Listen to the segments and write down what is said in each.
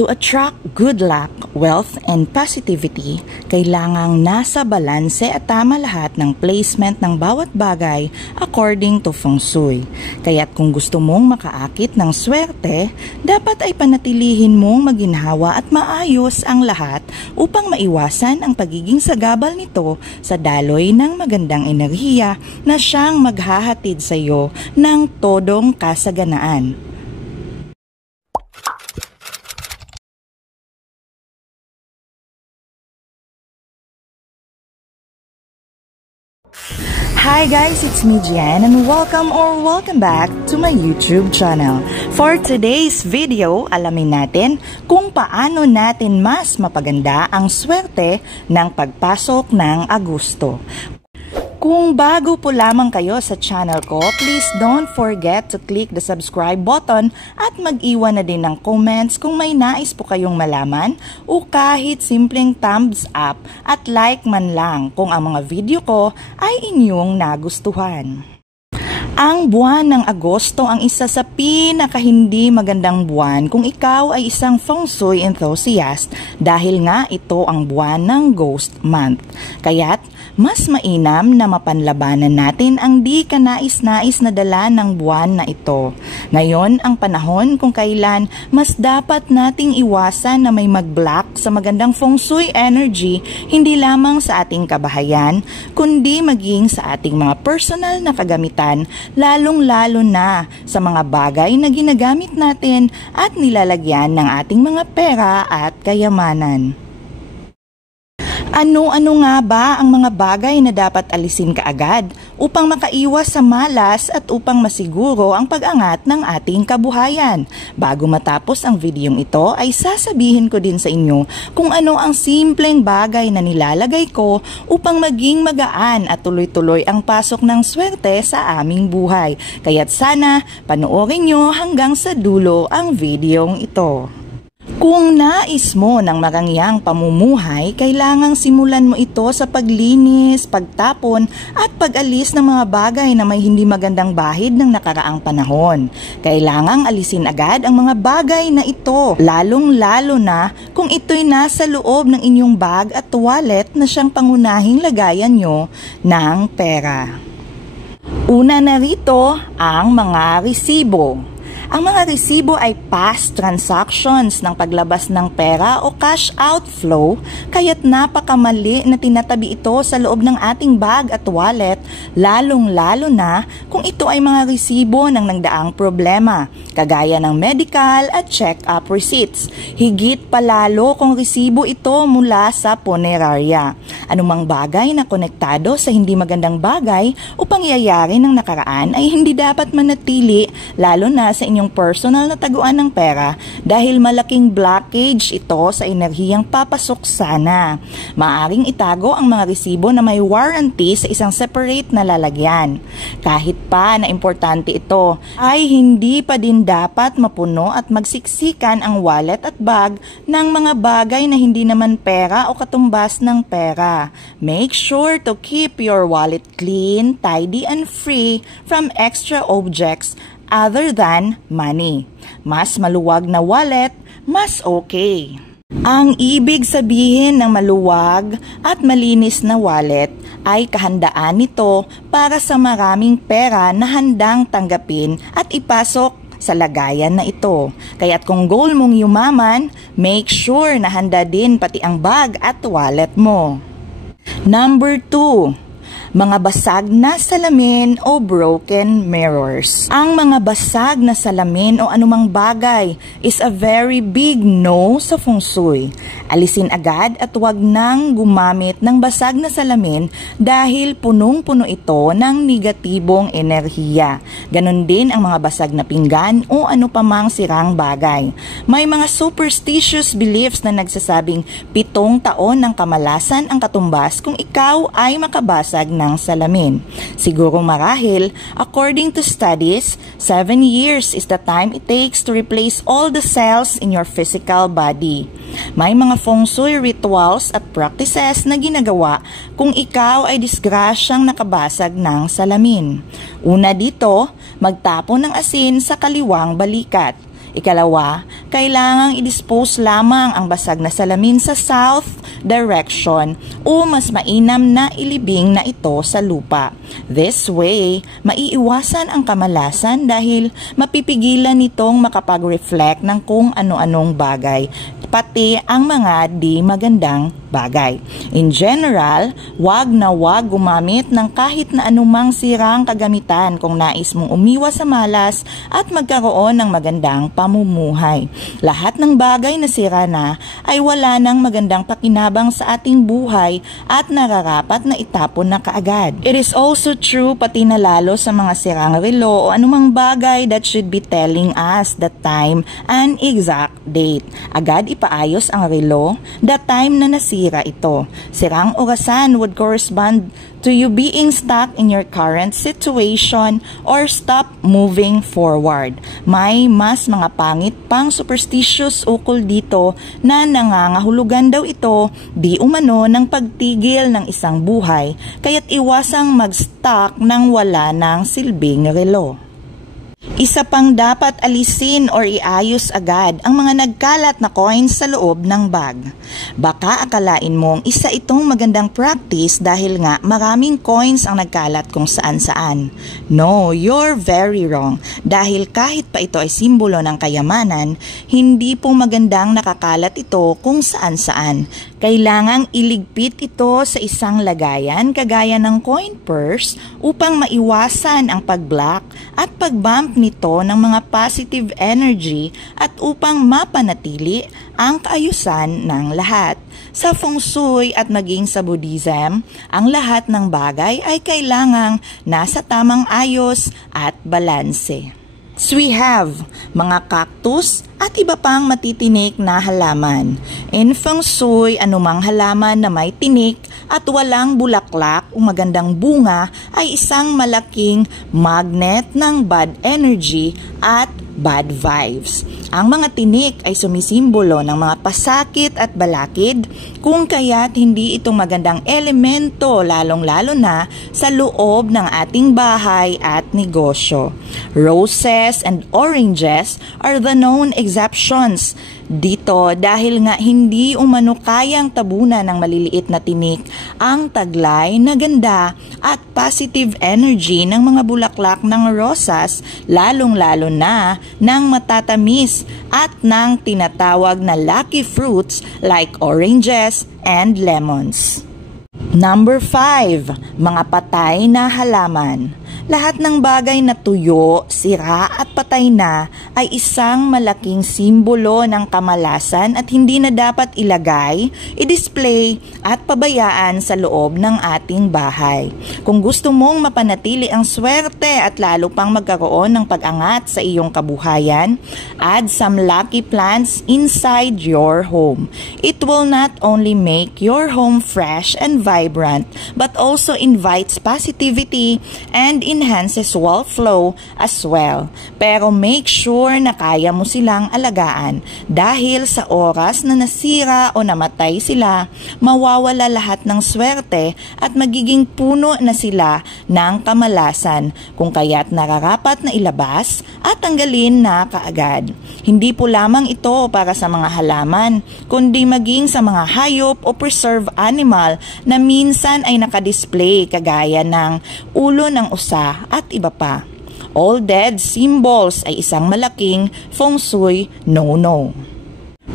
To attract good luck, wealth, and positivity, kailangang nasa balanse at tama lahat ng placement ng bawat bagay according to Feng Shui. Kaya't kung gusto mong makaakit ng swerte, dapat ay panatilihin mong maginhawa at maayos ang lahat upang maiwasan ang pagiging sagabal nito sa daloy ng magandang enerhiya na siyang maghahatid sa iyo ng todong kasaganaan. Hi guys, it's me Jen and welcome back to my YouTube channel. For today's video, alamin natin kung paano natin mas mapaganda ang swerte ng pagpasok ng Agosto. Kung bago po lamang kayo sa channel ko, please don't forget to click the subscribe button at mag-iwan na din ng comments kung may nais po kayong malaman o kahit simpleng thumbs up at like man lang kung ang mga video ko ay inyong nagustuhan. Ang buwan ng Agosto ang isa sa pinaka-hindi magandang buwan kung ikaw ay isang Feng Shui enthusiast dahil nga ito ang buwan ng Ghost Month. Kaya't mas mainam na mapanlabanan natin ang di kanais-nais na dala ng buwan na ito. Ngayon ang panahon kung kailan mas dapat nating iwasan na may mag-block sa magandang Feng Shui energy hindi lamang sa ating kabahayan kundi maging sa ating mga personal na kagamitan, lalong-lalo na sa mga bagay na ginagamit natin at nilalagyan ng ating mga pera at kayamanan. Ano-ano nga ba ang mga bagay na dapat alisin kaagad upang makaiwas sa malas at upang masiguro ang pag-angat ng ating kabuhayan? Bago matapos ang videong ito ay sasabihin ko din sa inyo kung ano ang simpleng bagay na nilalagay ko upang maging magaan at tuloy-tuloy ang pasok ng swerte sa aming buhay. Kaya't sana panoorin nyo hanggang sa dulo ang videong ito. Kung nais mo ng marangyang pamumuhay, kailangang simulan mo ito sa paglinis, pagtapon at pag-alis ng mga bagay na may hindi magandang bahid ng nakaraang panahon. Kailangang alisin agad ang mga bagay na ito, lalong-lalo na kung ito'y nasa loob ng inyong bag at wallet na siyang pangunahing lagayan nyo ng pera. Una na rito ang mga resibo. Ang mga resibo ay past transactions ng paglabas ng pera o cash outflow, kaya't napakamali na tinatabi ito sa loob ng ating bag at wallet, lalong-lalo na kung ito ay mga resibo ng nagdaang problema, kagaya ng medical at check-up receipts. Higit palalo kung resibo ito mula sa punerarya. Anumang bagay na konektado sa hindi magandang bagay o pangyayari ng nakaraan ay hindi dapat manatili, lalo na sa inyong personal na taguan ng pera dahil malaking blockage ito sa enerhiyang papasok sana. Maaring itago ang mga resibo na may warranty sa isang separate na lalagyan. Kahit pa na importante ito, ay hindi pa din dapat mapuno at magsiksikan ang wallet at bag ng mga bagay na hindi naman pera o katumbas ng pera. Make sure to keep your wallet clean, tidy, and free from extra objects other than money. Mas maluwag na wallet, mas okay. Ang ibig sabihin ng maluwag at malinis na wallet ay kahandaan nito para sa maraming pera na handang tanggapin at ipasok sa lagayan na ito. Kaya't kung goal mong yumaman, make sure na handa din pati ang bag at wallet mo. Number 2. Mga basag na salamin o broken mirrors. Ang mga basag na salamin o anumang bagay is a very big no sa Feng Shui. Alisin agad at huwag nang gumamit ng basag na salamin dahil punong-puno ito ng negatibong enerhiya. Ganon din ang mga basag na pinggan o ano pa mang sirang bagay. May mga superstitious beliefs na nagsasabing 7 taon ng kamalasan ang katumbas kung ikaw ay makabasag ng salamin. Siguro marahil, according to studies, 7 years is the time it takes to replace all the cells in your physical body. May mga Feng Shui rituals at practices na ginagawa kung ikaw ay disgrasyang nakabasag ng salamin. Una dito, magtapon ng asin sa kaliwang balikat. Ikalawa, kailangang i-dispose lamang ang basag na salamin sa south direction o mas mainam na ilibing na ito sa lupa. This way, maiiwasan ang kamalasan dahil mapipigilan nitong makapag-reflect ng kung ano-anong bagay, pati ang mga di magandang bagay. In general, wag na wag gumamit ng kahit na anumang sirang kagamitan kung nais mong umiwas sa malas at magkaroon ng magandang pamumuhay. Lahat ng bagay na sira na ay wala nang magandang pakinabang sa ating buhay at nararapat na itapon na kaagad. It is also true pati na lalo sa mga sirang relo o anumang bagay that should be telling us the time and exact date. Agad ipaayos ang relo, the time na nasira ito. Sirang orasan would correspond to you being stuck in your current situation or stop moving forward. May mas mga pangit pang superstitious ukol dito na nangangahulugan daw ito di umano ng pagtigil ng isang buhay, kaya't iwasang mag-stuck nang wala ng silbing relo. Isa pang dapat alisin or iayos agad ang mga nagkalat na coins sa loob ng bag. Baka akalain mong isa itong magandang practice dahil nga maraming coins ang nagkalat kung saan-saan. No, you're very wrong. Dahil kahit pa ito ay simbolo ng kayamanan, hindi po magandang nakakalat ito kung saan-saan. Kailangang iligpit ito sa isang lagayan kagaya ng coin purse upang maiwasan ang pag-block at pag-bump nito ng mga positive energy at upang mapanatili ang kaayusan ng lahat. Sa Feng Shui at maging sa Buddhism, ang lahat ng bagay ay kailangang nasa tamang ayos at balanse. So we have mga cactus at iba pang matitinik na halaman. In Feng Shui, anumang halaman na may tinik at walang bulaklak o magandang bunga ay isang malaking magnet ng bad energy at bad vibes. Ang mga tinik ay sumisimbolo ng mga pasakit at balakid, kung kaya't hindi itong magandang elemento lalong-lalo na sa loob ng ating bahay at negosyo. Roses and oranges are the known exceptions dito dahil nga hindi umano kayang tabunan ng maliliit na tinik ang taglay na ganda at positive energy ng mga bulaklak ng rosas, lalong-lalo na ng matatamis at ng tinatawag na lucky fruits like oranges and lemons. Number 5, mga patay na halaman. Lahat ng bagay na tuyo, sira at patay na ay isang malaking simbolo ng kamalasan at hindi na dapat ilagay, i-display at pabayaan sa loob ng ating bahay. Kung gusto mong mapanatili ang swerte at lalo pang magkaroon ng pag-angat sa iyong kabuhayan, add some lucky plants inside your home. It will not only make your home fresh and vibrant, but also invites positivity and enhances wealth flow as well. Pero make sure na kaya mo silang alagaan dahil sa oras na nasira o namatay sila, mawawala lahat ng swerte at magiging puno na sila ng kamalasan, kung kaya't nararapat na ilabas at tanggalin na kaagad. Hindi po lamang ito para sa mga halaman, kundi maging sa mga hayop o preserved animal na minsan ay nakadisplay kagaya ng ulo ng usa at iba pa. All dead symbols ay isang malaking Feng Shui no-no.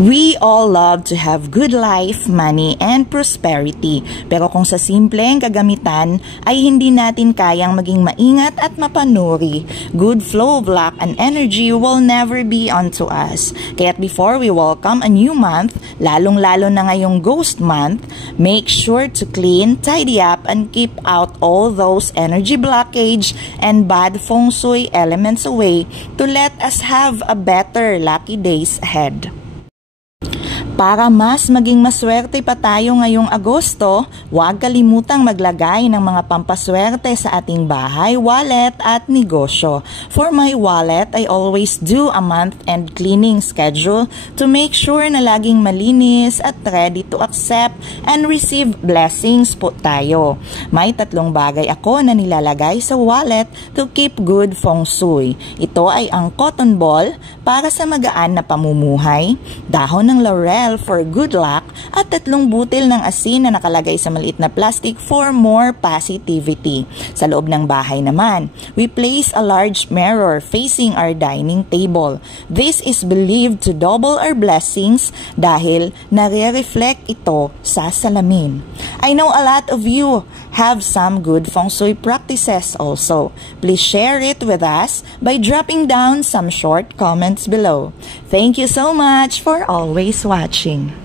We all love to have good life, money, and prosperity. Pero kung sa simpleng kagamitan ay hindi natin kayang maging maingat at mapanuri, good flow of luck and energy will never be onto us. Kaya't before we welcome a new month, lalong-lalo na ngayong ghost month, make sure to clean, tidy up, and keep out all those energy blockage and bad Feng Shui elements away to let us have a better lucky days ahead. Para mas maging maswerte pa tayo ngayong Agosto, huwag kalimutang maglagay ng mga pampaswerte sa ating bahay, wallet at negosyo. For my wallet, I always do a month-end cleaning schedule to make sure na laging malinis at ready to accept and receive blessings po tayo. May 3 bagay ako na nilalagay sa wallet to keep good Feng Shui. Ito ito ay ang cotton ball para sa magaan na pamumuhay, dahon ng laurel for good luck, at 3 butil ng asin na nakalagay sa maliit na plastic for more positivity. Sa loob ng bahay naman, we place a large mirror facing our dining table. This is believed to double our blessings dahil nare-reflect ito sa salamin. I know a lot of you have some good feng shui practices also. Please share it with us by dropping down some short comments below. Thank you so much for always watching.